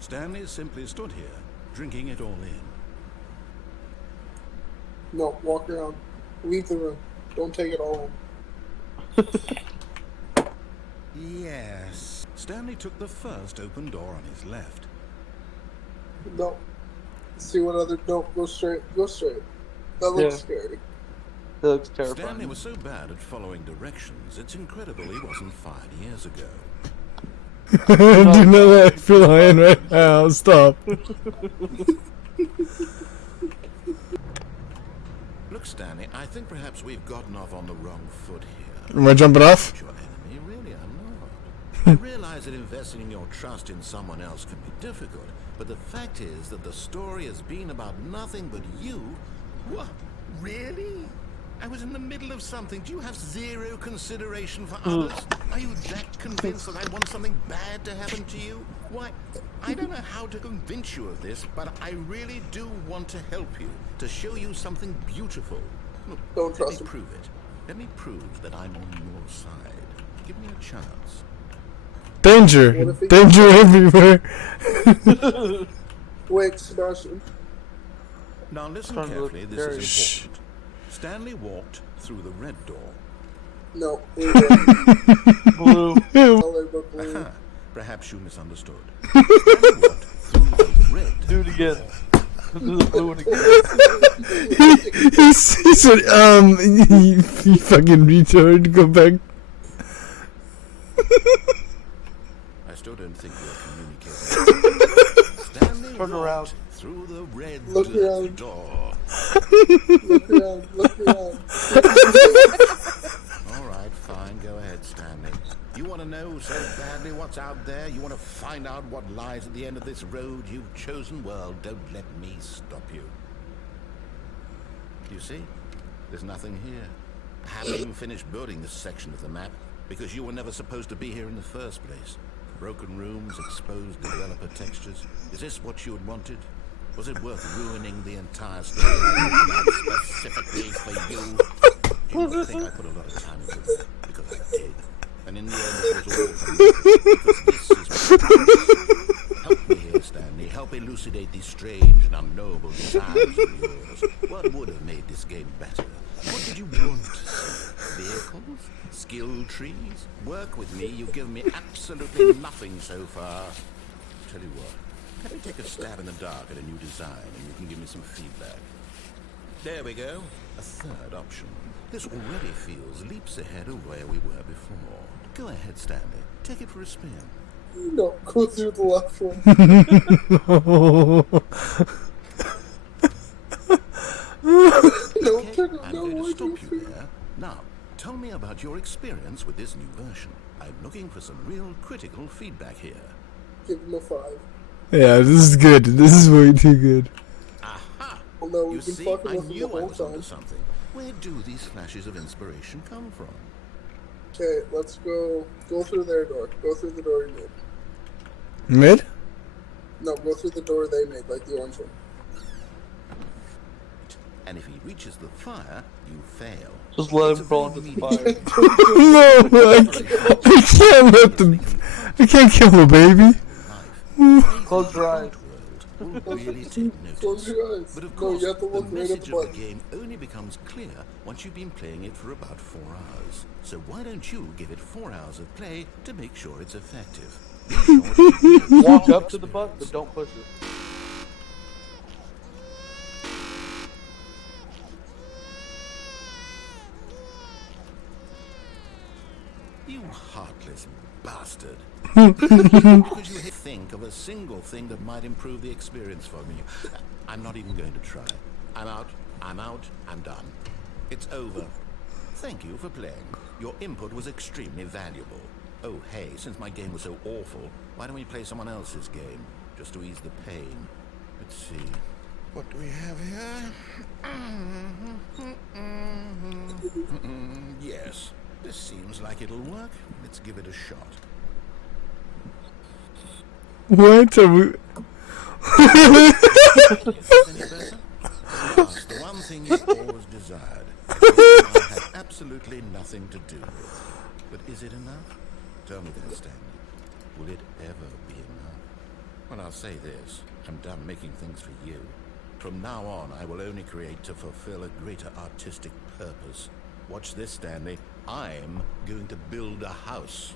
Stanley simply stood here, drinking it all in. No, walk around. Leave the room. Don't take it all in. Yes. Stanley took the first open door on his left. No. See what other... No, go straight. Go straight. That looks scary. That looks terrifying. Stanley was so bad at following directions, it's incredible he wasn't fired years ago. Do you know that I feel lying right now? Stop. Look, Stanley, I think perhaps we've gotten off on the wrong foot here. Am I jumping off? Your enemy, really, I'm not. I realize that investing your trust in someone else can be difficult, but the fact is that the story has been about nothing but you. What? Really? I was in the middle of something. Do you have zero consideration for others? Are you that convinced that I want something bad to happen to you? Why, I don't know how to convince you of this, but I really do want to help you, to show you something beautiful. Look, Don't trust let me him. prove it. Let me prove that I'm on your side. Give me a chance. Danger! Danger everywhere! Wait, Sebastian. Now listen Trying to look carefully, this very- is important. Stanley walked through the red door. No, leave it. Blue. Color, but blue. Aha, perhaps you misunderstood. Stanley walked through the red Do it again. Do the blue one again. he said, you fucking retard, go back. I still don't think we're communicating. Stanley Turn around. walked through the red Look around. door. Look around, look around. All right, fine. Go ahead, Stanley. You want to know so badly what's out there? You want to find out what lies at the end of this road you've chosen? Well, don't let me stop you. You see? There's nothing here. I haven't even finished building this section of the map because you were never supposed to be here in the first place. Broken rooms, exposed developer textures. Is this what you had wanted? Was it worth ruining the entire story specifically for you? You think I put a lot of time into it because I did. And in the end, it was all for nothing, because this is what help me here, Stanley. Help elucidate these strange and unknowable desires of yours. What would have made this game better? What did you want? Vehicles? Skill trees? Work with me. You've given me absolutely nothing so far. Tell you what. Let me take a stab in the dark at a new design and you can give me some feedback. There we go. A third option. This already feels leaps ahead of where we were before. Go ahead, Stanley. Take it for a spin. No, go through the left one. No, Okay, turn it. I'm No, going to why do stop you you there. Now, tell me about your experience with this new version. I'm looking for some real critical feedback here. give him a 5? Yeah, this is good. This is way too good. Aha! Well, no, You we've been see, fucking I with him the knew I whole was onto time. something. Where do these flashes of inspiration come from? Okay, let's go. Go through their door. Go through the door you made. Mid? No, go through the door they made, like the orange one. And if he reaches the fire, you fail. Just let It's him a fall very into the immediate- fire. No, I can't let them. I can't kill the baby. Close your eyes. Will really take Close notice. your eyes. But of No, course, you have to the look right at message the of the button. game only becomes clear once you've been playing it for about 4 hours. So why don't you give it 4 hours of play to make sure it's effective? Be sure to give it a Walk full up to the button, but experience. don't push it. You heartless bastard. Because you think of a single thing that might improve the experience for me. I'm not even going to try. I'm out, I'm done. It's over. Thank you for playing. Your input was extremely valuable. Oh, hey, since my game was so awful, why don't we play someone else's game? Just to ease the pain. Let's see. What do we have here? Yes. This seems like it'll work. Let's give it a shot. What are we? Any better? Yes, the one thing you've always desired. I had absolutely nothing to do with. But is it enough? Tell me then, Stanley. Will it ever be enough? Well, I'll say this. I'm done making things for you. From now on, I will only create to fulfill a greater artistic purpose. Watch this, Stanley. I'm going to build a house.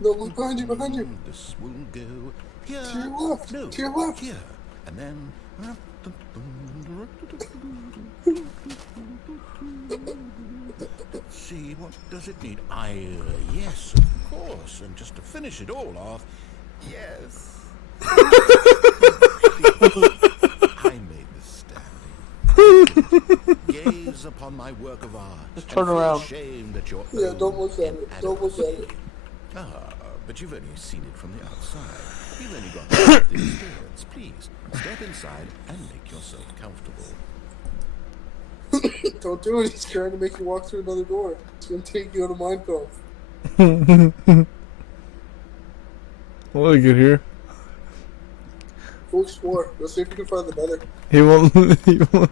No, look behind you, behind you. This will go here. To your left. No, To your left. here. And then... Let's see, what does it need? Yes, of course. And just to finish it all off, yes. I made this, Stanley. Gaze upon my work of art. Just turn and feel around. ashamed at your Yeah, own don't look at it. Don't look at it. Ah, but you've only seen it from the outside. You've only got half the experience. Please, step inside and make yourself comfortable. Don't do it. He's trying to make you walk through another door. It's going to take you out of Minecraft. What do we get here? Go explore. Go see if you can find the nether. He won't. He won't.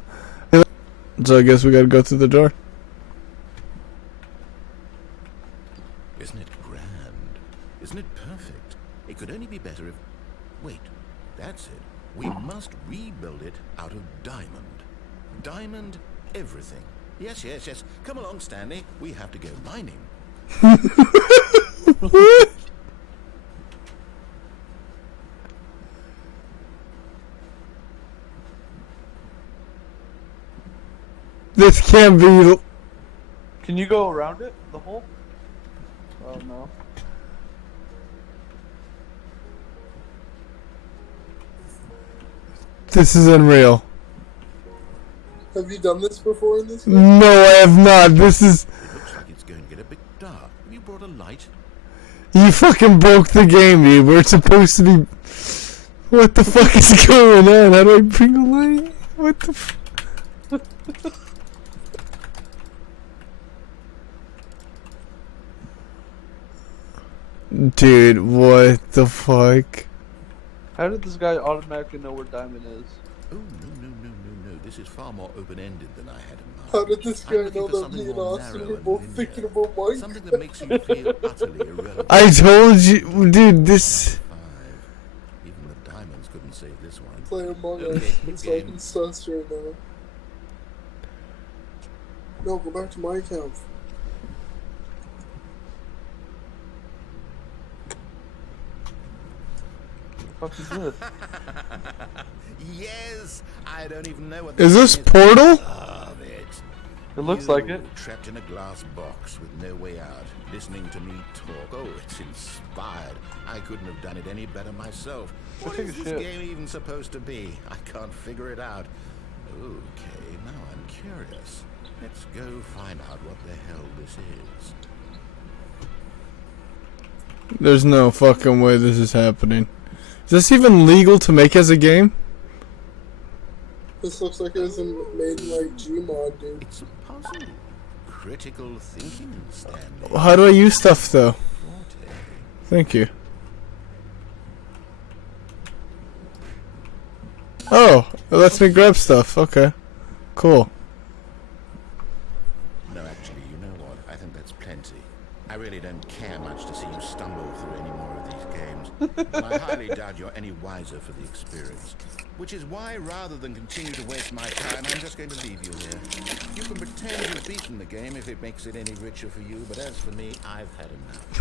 So I guess we gotta go through the door. Isn't it grand? Isn't it perfect? It could only be better if... Wait, that's it. We must rebuild it out of diamond. Diamond everything. Yes, yes, yes. Come along, Stanley. We have to go mining. This can't be. Can you go around it? The hole? Oh no. This is unreal. Have you done this before in this game? No, I have not. This is. It looks like it's going to get a bit dark. Have you brought a light? You fucking broke the game, dude. We're supposed to be. What the fuck is going on? How do I bring a light? What the f. Dude, what the fuck? How did this guy automatically know where diamond is? Oh, no. This is far more open-ended than I had in mind. How did this I'm guy looking know for that something me and more Austin narrow were and both linear. thinking about Minecraft? Something that makes you feel utterly irrelevant. I told you, dude, this. 5. Even the diamonds couldn't save this one. Play Among Okay, Us. good It's game. like sus right now. No, go back to my account. What the fuck is this? Yes! I don't even know what Is this thing Portal? Love it. It looks You like it. Trapped in a glass box with no way out, listening to me talk. Oh, it's inspired. I couldn't have done it any better myself. What take is a this shit. game even supposed to be? I can't figure it out. Okay, now I'm curious. Let's go find out what the hell this is. There's no fucking way this is happening. Is this even legal to make as a game? This looks like it was made in like Gmod, dude. It's a puzzle. Critical thinking, Stanley. How do I use stuff though? Forte. Thank you. Oh, it lets me grab stuff. Okay. Cool. No, actually, you know what? I think that's plenty. I really don't care much to see you stumble through any more of these games. And I highly doubt you're any wiser for the experience. Which is why, rather than continue to waste my time, I'm just going to leave you here. You can pretend you've beaten the game if it makes it any richer for you, but as for me, I've had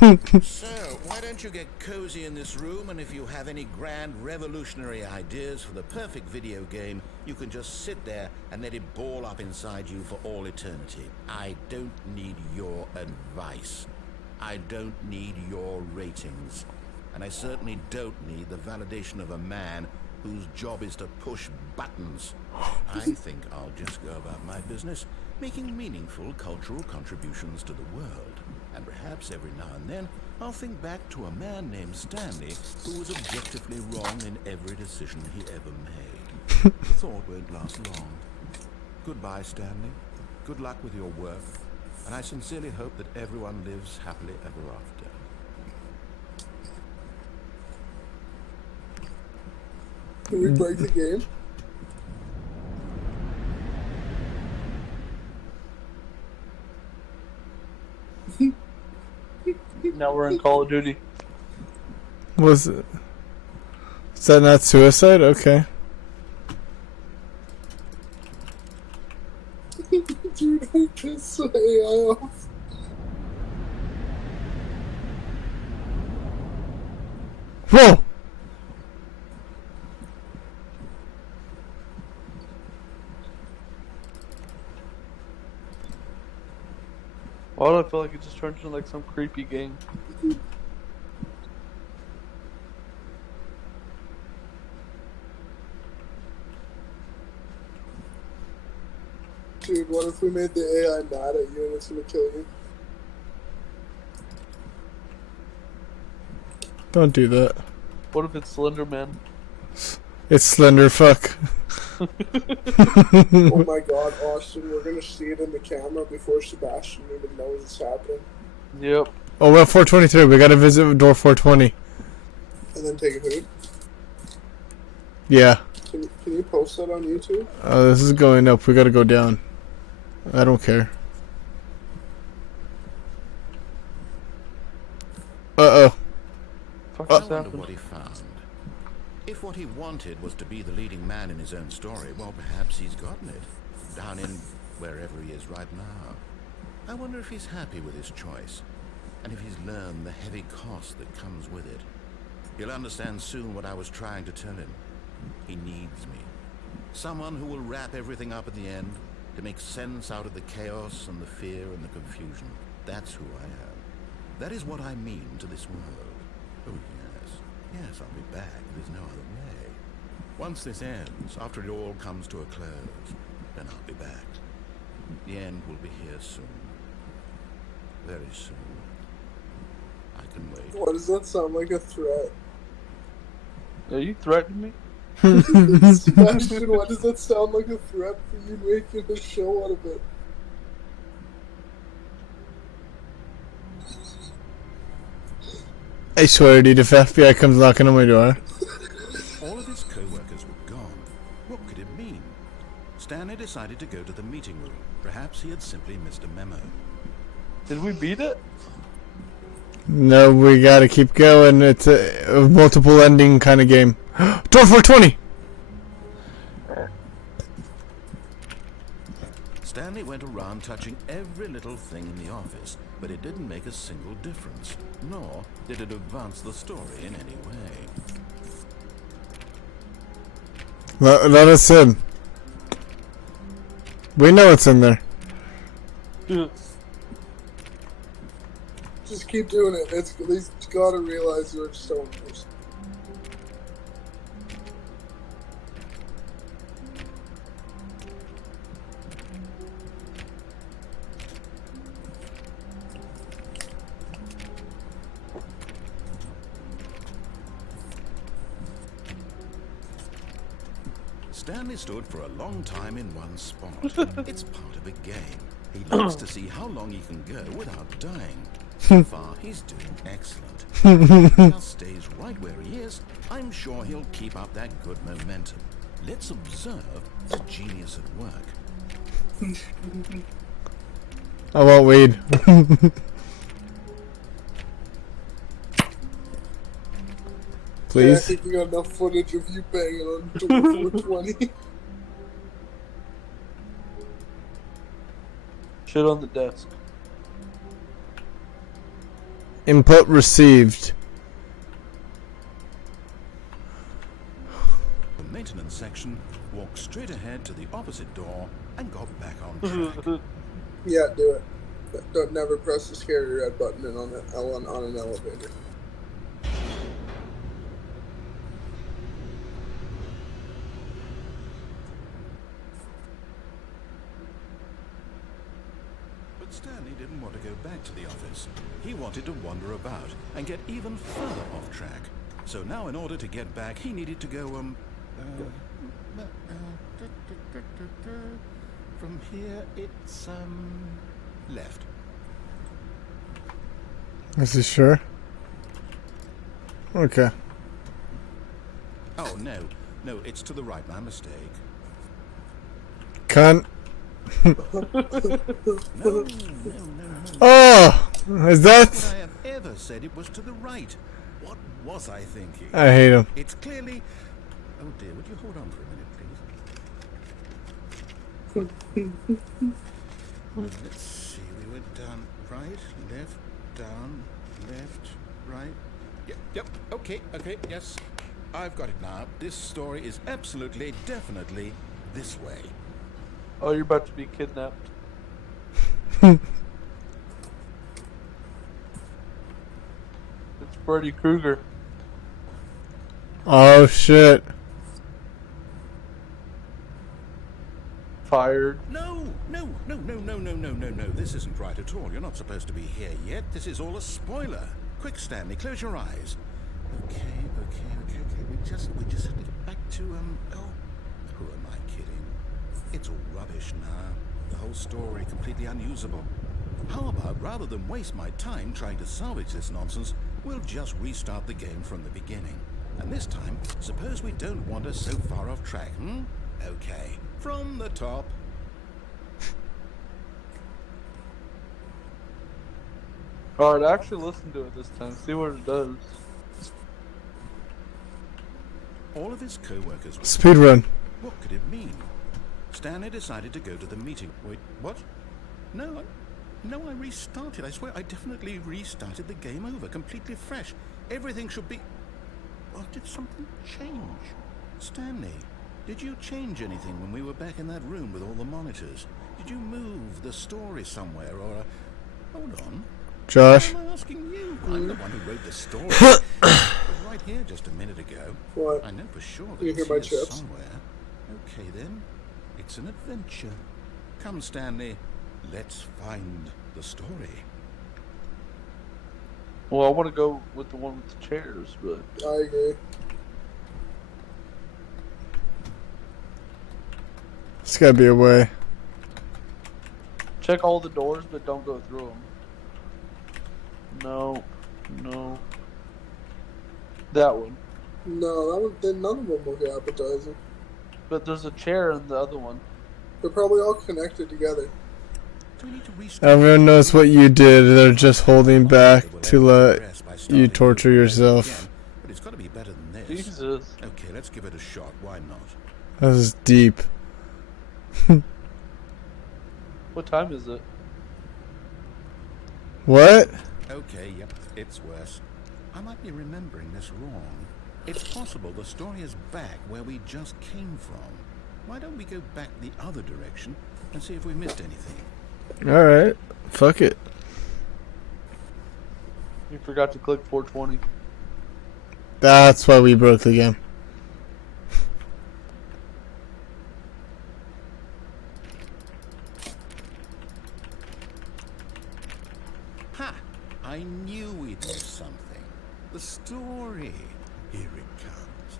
enough. So, why don't you get cozy in this room, and if you have any grand revolutionary ideas for the perfect video game, you can just sit there and let it ball up inside you for all eternity. I don't need your advice. I don't need your ratings. And I certainly don't need the validation of a man whose job is to push buttons. I think I'll just go about my business, making meaningful cultural contributions to the world. And perhaps every now and then, I'll think back to a man named Stanley who was objectively wrong in every decision he ever made. The thought won't last long. Goodbye, Stanley. Good luck with your work. And I sincerely hope that everyone lives happily ever after. Did we break the game? Now we're in Call of Duty. Was it? Is that not suicide? Okay. Dude, I pissed the AI off. Whoa! Why do I feel like it just turned into like some creepy game? Dude, what if we made the AI mad at you and it's gonna kill you? Don't do that. What if it's Slender Man? It's Slender Fuck. Oh my god, Austin, we're gonna see it in the camera before Sebastian even knows it's happening. Yep. Oh, well, 423. We gotta visit door 420. And then take a hoot. Yeah. Can you post that on YouTube? This is going up. We gotta go down. I don't care. Uh-oh. Fuck I just wonder happened? what he found. If what he wanted was to be the leading man in his own story, well, perhaps he's gotten it. Down in wherever he is right now. I wonder if he's happy with his choice, and if he's learned the heavy cost that comes with it. He'll understand soon what I was trying to tell him. He needs me. Someone who will wrap everything up at the end, to make sense out of the chaos and the fear and the confusion. That's who I am. That is what I mean to this world. Oh, yes. Yes, I'll be back. There's no other way. Once this ends, after it all comes to a close, then I'll be back. The end will be here soon. Very soon. I can wait. Why does that sound like a threat? Are you threatening me? Sebastian, why does that sound like a threat for you making a show out of it? I swear, dude, if FBI comes knocking on my door. All of his co-workers were gone. What could it mean? Stanley decided to go to the meeting room. Perhaps he had simply missed a memo. Did we beat it? No, we gotta keep going. It's a multiple ending kind of game. Door 420! Stanley went around touching every little thing in the office, but it didn't make a single difference, nor did it advance the story in any way. Let us in. We know what's in there. Just keep doing it. It's these gotta realize you're stoners. Stanley stood for a long time in one spot. It's part of a game. He likes to see how long he can go without dying. So far, he's doing excellent. If he just stays right where he is, I'm sure he'll keep up that good momentum. Let's observe the genius at work. I won't weed. Yeah, I Please. think we got enough footage of you banging on door 420. Shit on the desk. Input received. The maintenance section walked straight ahead to the opposite door and got back on track. Yeah, do it. Don't never press the scary red button in on an elevator. But Stanley didn't want to go back to the office. He wanted to wander about and get even further off track. So now in order to get back, he needed to go, from here it's, left. Is he sure? Okay. Oh, no, it's to the right, my mistake. Cunt. No. Oh! Is that? Would I have ever said it was to the right? What was I thinking? I hate him. It's clearly... Oh dear, would you hold on for a minute, please? Let's see, we went down, right, left, down, left, right. Yep, okay, yes. I've got it now. This story is absolutely, definitely this way. Oh, you're about to be kidnapped. It's Freddy Krueger. Oh shit. Fired. No. This isn't right at all. You're not supposed to be here yet. This is all a spoiler. Quick, Stanley, close your eyes. Okay. We just have to get back to, oh, who am I kidding? It's all rubbish now. The whole story completely unusable. How about, rather than waste my time trying to salvage this nonsense, we'll just restart the game from the beginning. And this time, suppose we don't wander so far off track, Okay, from the top. Alright, actually listen to it this time. See what it does. All of his co-workers were... Speedrun. What could it mean? Stanley decided to go to the meeting. Wait, what? No, I restarted. I swear I definitely restarted the game over, completely fresh. Everything should be... Or did something change? Stanley, did you change anything when we were back in that room with all the monitors? Did you move the story somewhere or... Hold on. Josh. Why am I asking you? I'm the one who wrote the story. It was right here just a minute ago. What? I know for sure that You it's hear my here chips? somewhere. Okay then, it's an adventure. Come, Stanley, let's find the story. Well, I want to go with the one with the chairs, but... I agree. There's gotta be a way. Check all the doors, but don't go through them. No. That one. No, that one. Then none of them look appetizing. But there's a chair in the other one. They're probably all connected together. Do we need to restart? Everyone knows what you did. They're just holding back to let you torture yourself. But it's got to be better than this. Jesus. Okay, let's give it a shot. Why not? This is deep. What time is it? What? Okay, yep, it's worse. I might be remembering this wrong. It's possible the story is back where we just came from. Why don't we go back the other direction and see if we missed anything? Alright. Fuck it. You forgot to click 420. That's why we broke the game. Ha! I knew we'd miss something. The story. Here it comes.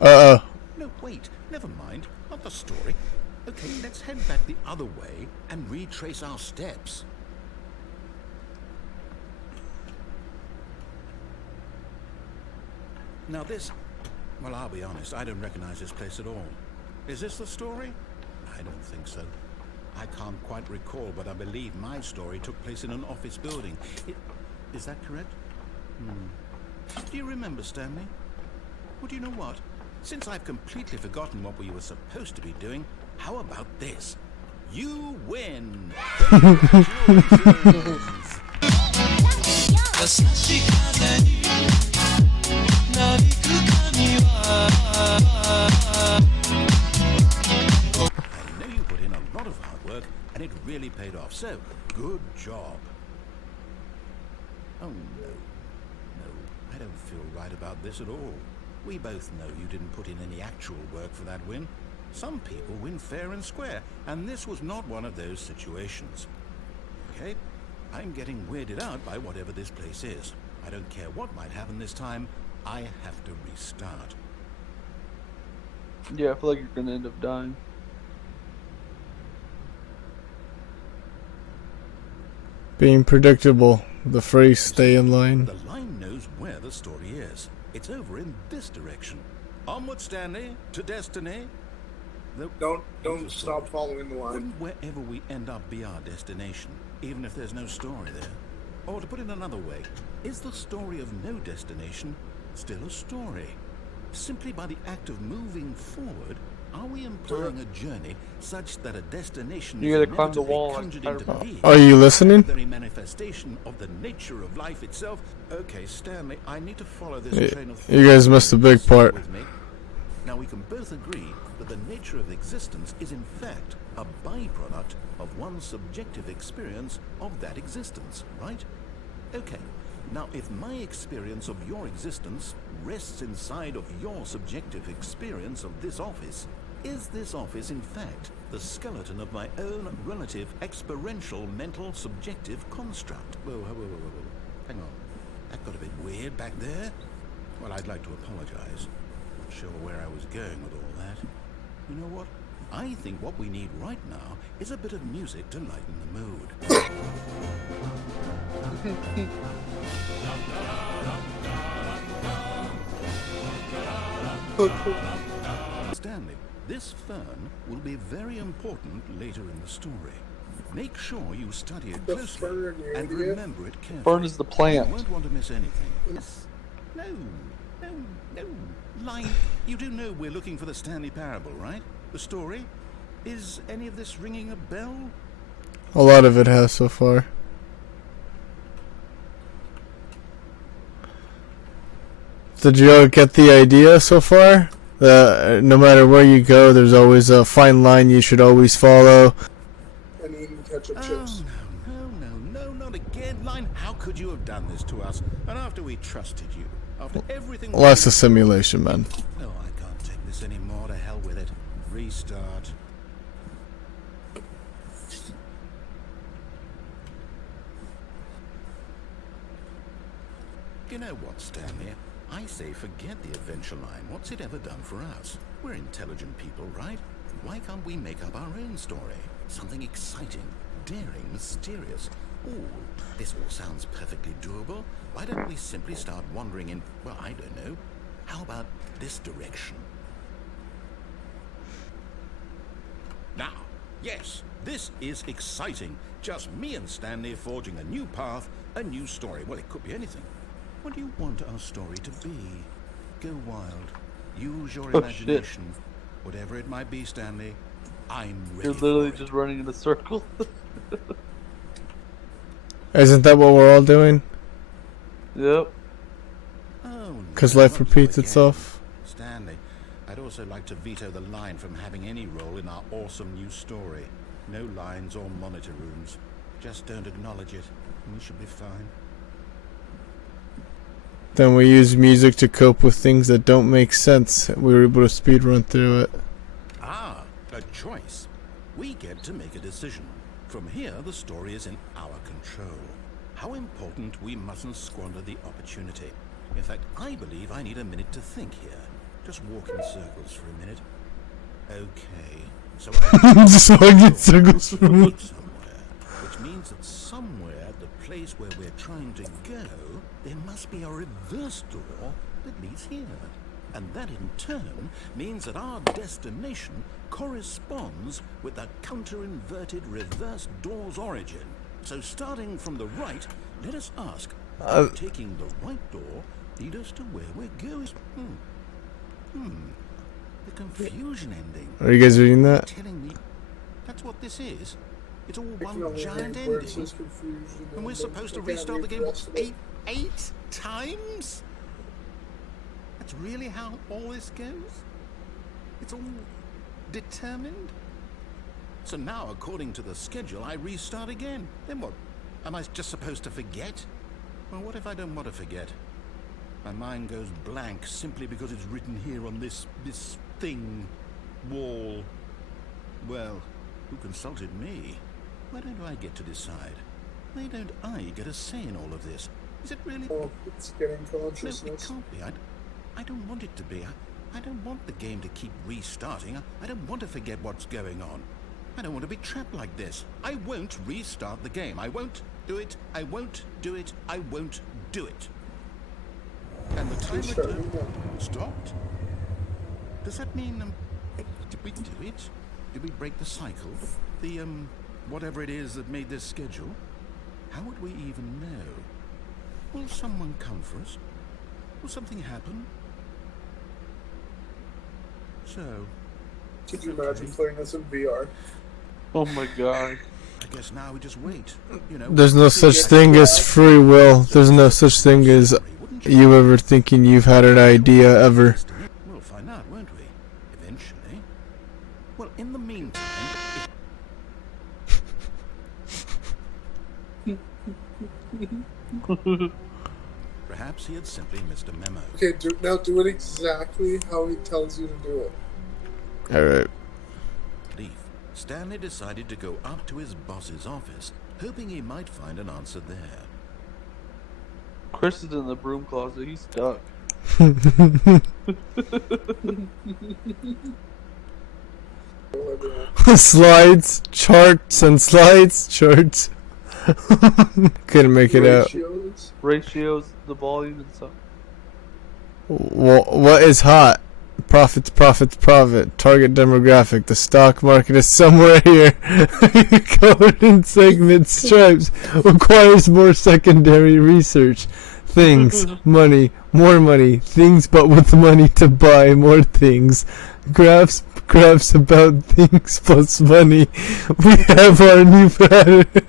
Uh-oh. No, wait. Never mind. Not the story. Okay, let's head back the other way and retrace our steps. Now this... Well, I'll be honest. I don't recognize this place at all. Is this the story? I don't think so. I can't quite recall, but I believe my story took place in an office building. Is that correct? Do you remember, Stanley? Well, do you know what? Since I've completely forgotten what we were supposed to be doing, how about this? You win! Congratulations! I know you put in a lot of hard work, and it really paid off, so good job. Oh, no. No, I don't feel right about this at all. We both know you didn't put in any actual work for that win. Some people win fair and square, and this was not one of those situations. Okay? I'm getting weirded out by whatever this place is. I don't care what might happen this time. I have to restart. Yeah, I feel like you're gonna end up dying. Being predictable. The phrase stay in line. The line knows where the story is. It's over in this direction. Onward, Stanley, to destiny. Don't stop following the line. Wouldn't wherever we end up be our destination, even if there's no story there? Or to put it another way, is the story of no destination still a story? Simply by the act of moving forward, are we implying a journey such that a destination You is gotta climb the inevitably wall conjured and into climb being? Are you listening? The very manifestation of the nature of life itself? Okay, Stanley, I need to follow this train of thought. You guys missed a big Stay part. with me. Now we can both agree that the nature of existence is in fact a byproduct of one's subjective experience of that existence, right? Okay, now if my experience of your existence rests inside of your subjective experience of this office, is this office in fact the skeleton of my own relative experiential mental subjective construct? Whoa, whoa, whoa, whoa, whoa. Hang on. That got a bit weird back there. Well, I'd like to apologize. Not sure where I was going with all that. You know what? I think what we need right now is a bit of music to lighten the mood. Stanley, this fern will be very important later in the story. Make sure you study it The closely fern, you and idiot. remember it carefully. Fern is the plant. You won't want to miss anything. Yes. No. Line, you do know we're looking for the Stanley Parable, right? The story? Is any of this ringing a bell? A lot of it has so far. Did you all get the idea so far? No matter where you go, there's always a fine line you should always follow. And eating ketchup Oh, chips. no, not again. Line, how could you have done this to us? And after we trusted you, after everything... Less a simulation, man. No, I can't take this anymore. To hell with it. Restart. You know what, Stanley? I say forget the adventure line. What's it ever done for us? We're intelligent people, right? Why can't we make up our own story? Something exciting, daring, mysterious. Ooh, this all sounds perfectly doable. Why don't we simply start wandering in, well, I don't know. How about this direction? Now, yes, this is exciting. Just me and Stanley forging a new path, a new story. Well, it could be anything. What do you want our story to be? Go wild. Use your imagination. Whatever it might be, Stanley, I'm ready. You're literally for it. just running in a circle. Isn't that what we're all doing? Yep. Oh, Because no, life not you repeats again. itself. Stanley, I'd also like to veto the line from having any role in our awesome new story. No lines or monitor rooms. Just don't acknowledge it, and we should be fine. Then we use music to cope with things that don't make sense. We were able to speed run through it. Ah, a choice. We get to make a decision. From here, the story is in our control. How important we mustn't squander the opportunity. In fact, I believe I need a minute to think here. Just walk in circles for a minute. Okay, so Just walking in circles for a minute. somewhere, which means that somewhere at the place where we're trying to go, there must be a reverse door that leads here. And that in turn means that our destination corresponds with the counter-inverted reverse door's origin. So starting from the right, let us ask, how taking the right door lead us to where we're going? The confusion ending. Are you guys reading that? Telling me that's what this is. It's all I can one only giant read where it ending. says confusion. And we're supposed to I can't restart the read game rest of it. eight times? That's really how all this goes? It's all determined? So now, according to the schedule, I restart again. Then what? Am I just supposed to forget? Well, what if I don't want to forget? My mind goes blank simply because it's written here on this thing, wall. Well, who consulted me? Why don't I get to decide? Why don't I get a say in all of this? Is it really? Oh, it's getting No, it consciousness. can't be. I don't want it to be. I don't want the game to keep restarting. I don't want to forget what's going on. I don't want to be trapped like this. I won't restart the game. I won't do it. I won't do it. I won't do it. And the timer Restarting now. stopped? Does that mean, did we do it? Did we break the cycle? The, whatever it is that made this schedule? how would we even know? Will someone come for us? Will something happen? So, Could you imagine playing this in VR? Oh my god. I guess now we just wait. You know, There's no such thing as free will. There's no such thing as you ever thinking you've had an idea ever. We'll find out, won't we? Eventually. Well, in the meantime, perhaps he had simply missed a memo. Okay, now do it exactly how he tells you to do it. Alright. Leaf, Stanley decided to go up to his boss's office, hoping he might find an answer there. Chris is in the broom closet. He's stuck. Slides, charts, and slides, charts. Couldn't make it out. Ratios, the volume, and stuff. What is hot? Profits, profits, profit. Target demographic. The stock market is somewhere here. Colored in segment stripes. Requires more secondary research. Things, money, more money. Things, but with money to buy more things. Graphs about things plus money. We have our new product.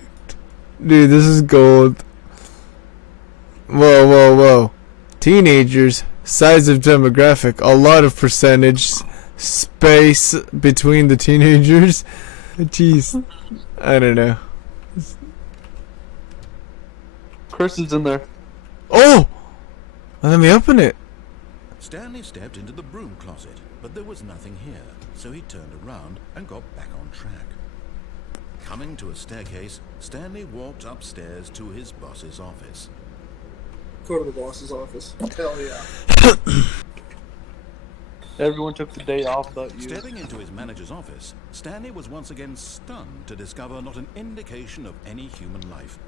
Dude, this is gold. Whoa, whoa, whoa. Teenagers. Size of demographic, a lot of percentage, space between the teenagers. Jeez, I don't know. Chris is in there. Oh! Let me open it. Stanley stepped into the broom closet, but there was nothing here, so he turned around and got back on track. Coming to a staircase, Stanley walked upstairs to his boss's office. Go to the boss's office. Hell yeah. Everyone took the day off but you. Stepping into his manager's office, Stanley was once again stunned to discover not an indication of any human life.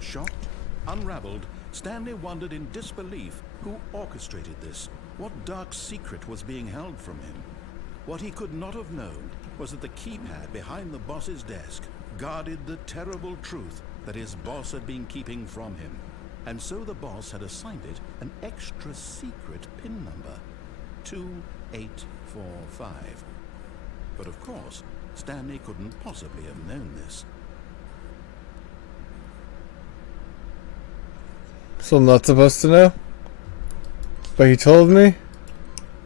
Shocked, unraveled, Stanley wondered in disbelief who orchestrated this, what dark secret was being held from him. What he could not have known was that the keypad behind the boss's desk guarded the terrible truth that his boss had been keeping from him. And so the boss had assigned it an extra secret PIN number, 2845. But of course, Stanley couldn't possibly have known this. So I'm not supposed to know? But he told me?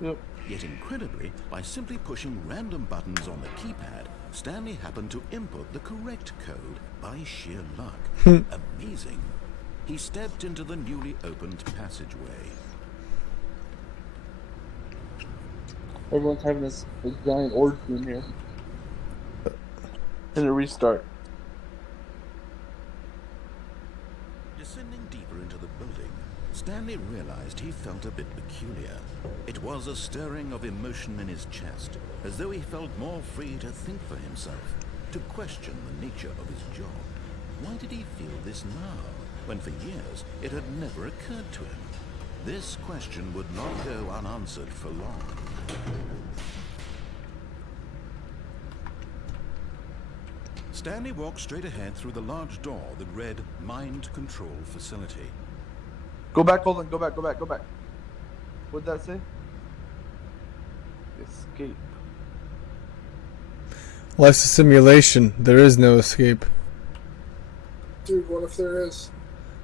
Yep. Yet incredibly, by simply pushing random buttons on the keypad, Stanley happened to input the correct code by sheer luck. Amazing. He stepped into the newly opened passageway. Everyone's having this giant orgy in here. And a restart. Descending deeper into the building, Stanley realized he felt a bit peculiar. It was a stirring of emotion in his chest, as though he felt more free to think for himself, to question the nature of his job. Why did he feel this now, when for years it had never occurred to him? This question would not go unanswered for long. Stanley walked straight ahead through the large door that read Mind Control Facility. Go back, hold on, go back. What'd that say? Escape. Life's a simulation. There is no escape. Dude, what if there is?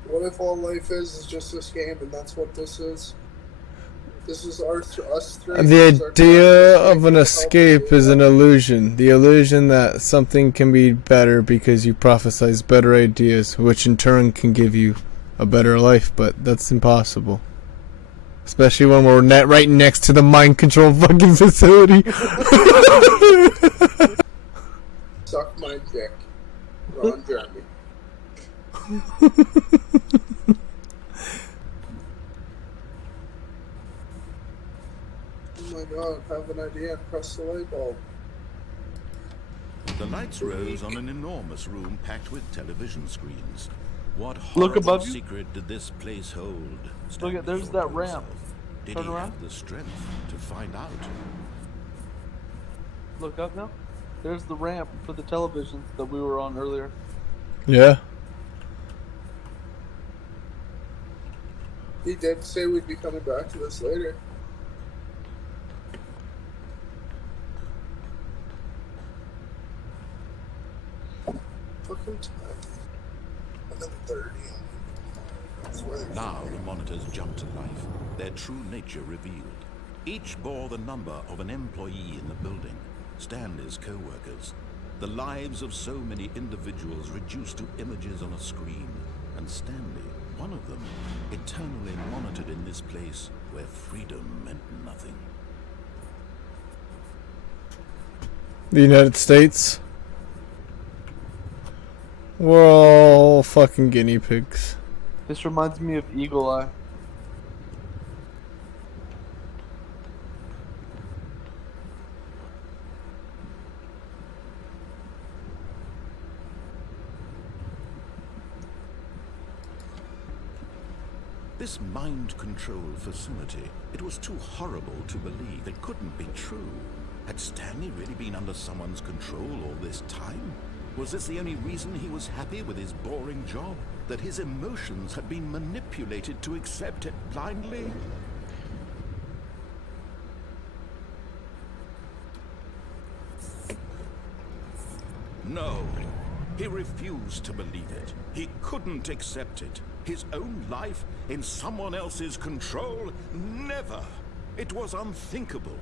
What if all life is just this game and that's what this is? This is us three. The idea of an escape is an illusion. The illusion that something can be better because you prophesize better ideas, which in turn can give you a better life, but that's impossible. Especially when we're right next to the mind control fucking facility. Suck my dick. Ron Jeremy. Oh my god, I have an idea and press the light bulb. The lights rose on an enormous room packed with television screens. What Look horrible above you. secret did this place hold? Look at, there's Stanley thought that to ramp. himself. Did Turn he around. have the strength to find out? Look up now. There's the ramp for the television that we were on earlier. Yeah. He did say we'd be coming back to this later. Fucking time. 11:30. That's where they're Now the monitors jumped to life, their true nature revealed. Each bore the number of an employee in the building, Stanley's co-workers. The lives of so many individuals reduced to images on a screen, and Stanley, one of them, eternally monitored in this place where freedom meant nothing. The United States. We're all fucking guinea pigs. This reminds me of Eagle Eye. This mind control facility, it was too horrible to believe. It couldn't be true. Had Stanley really been under someone's control all this time? Was this the only reason he was happy with his boring job? That his emotions had been manipulated to accept it blindly? No. He refused to believe it. He couldn't accept it. His own life in someone else's control? Never! It was unthinkable,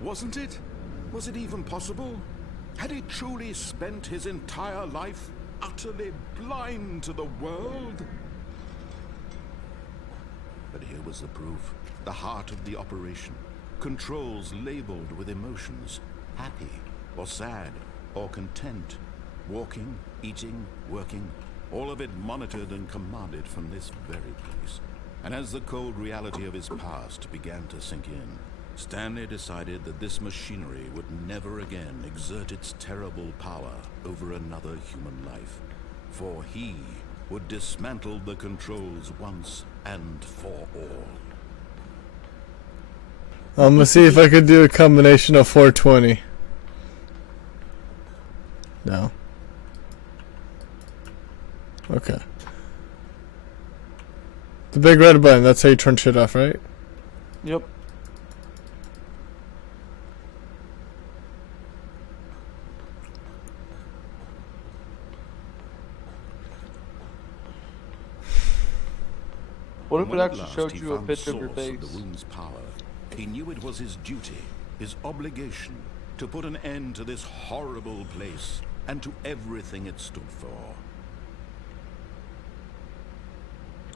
wasn't it? Was it even possible? Had he truly spent his entire life utterly blind to the world? But here was the proof. The heart of the operation. Controls labeled with emotions. Happy, or sad, or content. Walking, eating, working. All of it monitored and commanded from this very place. And as the cold reality of his past began to sink in, Stanley decided that this machinery would never again exert its terrible power over another human life. For he would dismantle the controls once and for all. I'm gonna see if I could do a combination of 420. No. Okay. The big red button, that's how you turn shit off, right? Yep. What if it When at actually last showed he you a found picture of your source face? the room's power, he knew it was his duty, his obligation, to put an end to this horrible place and to everything it stood for.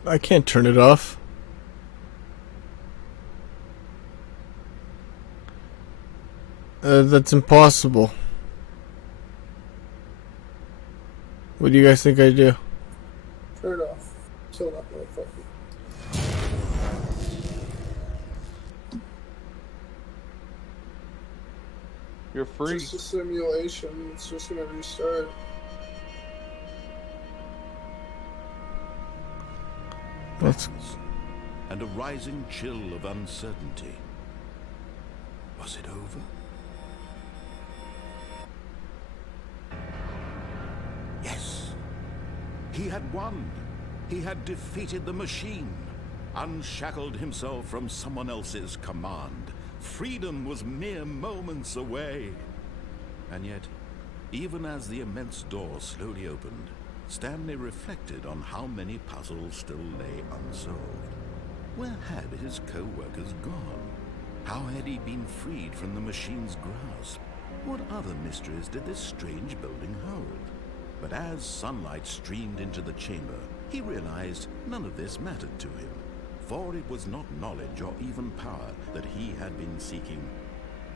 I can't turn it off. That's impossible. What do you guys think I do? Turn it off. Kill that motherfucker. You're free. It's just a simulation. It's just gonna restart. That's And a rising chill of uncertainty. Was it over? Yes. He had won. He had defeated the machine, unshackled himself from someone else's command. Freedom was mere moments away. And yet, even as the immense door slowly opened, Stanley reflected on how many puzzles still lay unsolved. Where had his co-workers gone? How had he been freed from the machine's grasp? What other mysteries did this strange building hold? But as sunlight streamed into the chamber, he realized none of this mattered to him. For it was not knowledge or even power that he had been seeking,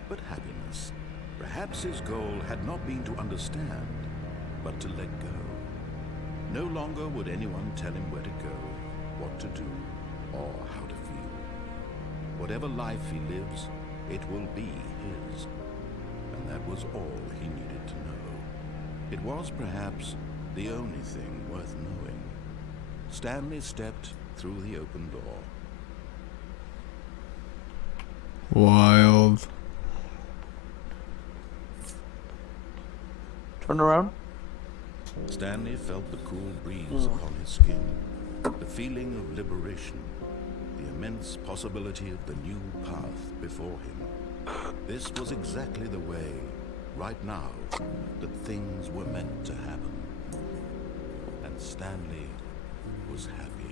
but happiness. Perhaps his goal had not been to understand, but to let go. No longer would anyone tell him where to go, what to do, or how to feel. Whatever life he lives, it will be his. And that was all he needed to know. It was perhaps the only thing worth knowing. Stanley stepped through the open door. wild. Turn around. Stanley felt the cool breeze upon his skin, the feeling of liberation, the immense possibility of the new path before him. This was exactly the way, right now, that things were meant to happen. And Stanley was happy.